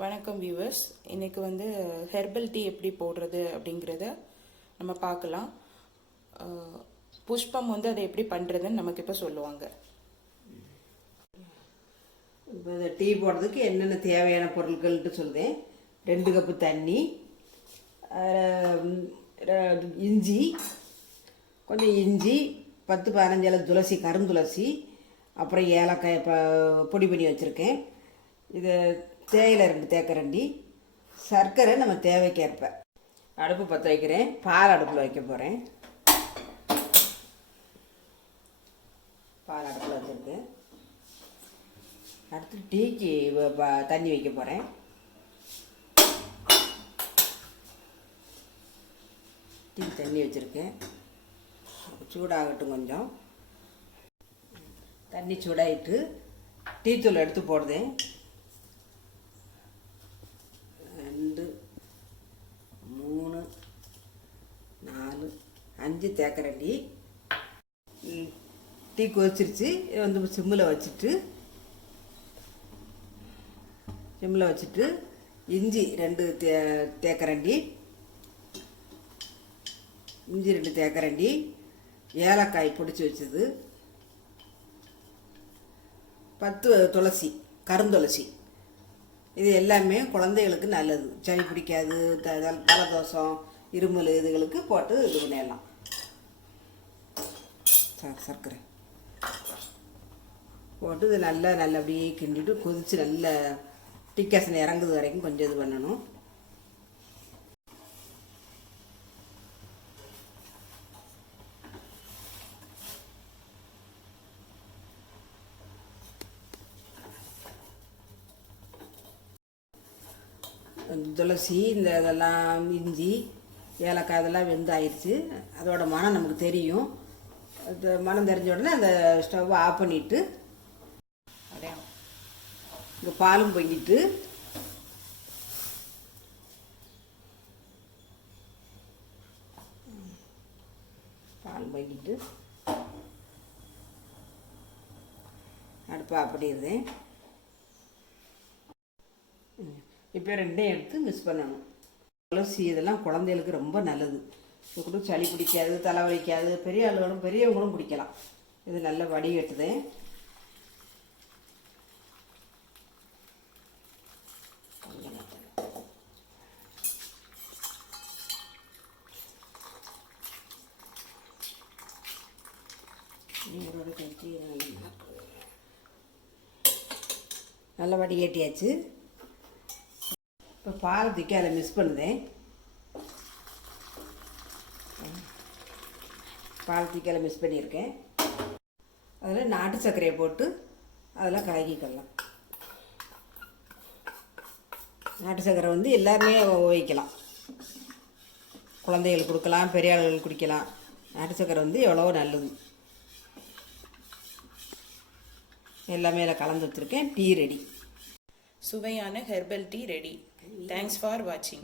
வணக்கம் வியூவர்ஸ். இன்னைக்கு herbal tea எப்படி போடுறது அப்படிங்கிறத நம்ம பார்க்கலாம். புஷ்பம் அதை எப்படி பண்ணுறதுன்னு நமக்கு இப்போ சொல்லுவாங்க. இப்போ இந்த டீ போடுறதுக்கு என்னென்ன தேவையான பொருட்கள்ட்டு சொல்லுதேன். 2 கப்பு தண்ணி, இஞ்சி, கொஞ்சம் இஞ்சி, 10-15 இலை துளசி, கருந்துளசி, அப்புறம் ஏலக்காய் பொடி பண்ணி வச்சுருக்கேன். இது தேயிலை 2 தேக்கரண்டி, சர்க்கரை நம்ம தேவைக்கேற்ப. அடுப்பு பற்ற வைக்கிறேன். பால் அடுப்பில் வைக்க போகிறேன். பால் அடுப்பில் வச்சுருக்கேன். அடுத்து டீக்கு தண்ணி வைக்க போகிறேன். டீ தண்ணி வச்சுருக்கேன். சூடாகட்டும். கொஞ்சம் தண்ணி சூடாகிட்டு டீ தூள் எடுத்து போடுதேன். 2, 3, 4, 5 தேக்கரண்டி. டீ கொதிச்சிருச்சு. சிம்மில் வச்சுட்டு இஞ்சி 2 தேக்கரண்டி, இஞ்சி 2 தேக்கரண்டி, ஏலக்காய் பிடிச்சி வச்சது, 10 துளசி, கருந்துளசி. இது எல்லாமே குழந்தைகளுக்கு நல்லது. சளி பிடிக்காது, தலதோஷம், இருமல் இதுகளுக்கு போட்டு இது பண்ணிடலாம். சர்க்கரை போட்டு இது நல்லபடியே கிண்டிட்டு கொதித்து நல்ல டிக்காசனை இறங்குது வரைக்கும் கொஞ்சம் இது பண்ணணும். துளசி இதெல்லாம் இஞ்சி ஏலக்காய் இதெல்லாம் வெந்தாயிருச்சு. அதோட மனம் நமக்கு தெரியும். அது மனம் தெரிஞ்ச உடனே அந்த ஸ்டவ்வை ஆஃப் பண்ணிவிட்டு இங்கே பாலும் பொங்கிட்டு அடுப்பை ஆஃப் பண்ணிடுறேன். இப்போ 2 எடுத்து மிக்ஸ் பண்ணணும். துளசி இதெல்லாம் குழந்தைகளுக்கு ரொம்ப நல்லது. இது கூட சளி பிடிக்காது, தலைவலிக்காது. பெரியவங்களும் பிடிக்கலாம். இது நல்ல வடிகட்டுது. நல்ல வடிகட்டியாச்சு. இப்போ பால் தூக்கி அதில் மிக்ஸ் பண்ணுதேன். பால் தூக்கி அதில் மிக்ஸ் பண்ணியிருக்கேன். அதில் நாட்டு சர்க்கரையை போட்டு அதெல்லாம் கலக்கிக்கலாம். நாட்டு சர்க்கரை எல்லாருமே வைக்கலாம். குழந்தைகளுக்கு கொடுக்கலாம், பெரிய ஆளுகளுக்கு குடிக்கலாம். நாட்டு சர்க்கரை எவ்வளோ நல்லது. எல்லாமே அதில் கலந்து வச்சுருக்கேன். Tea ready. சுவையான herbal tea ready. Thanks for watching.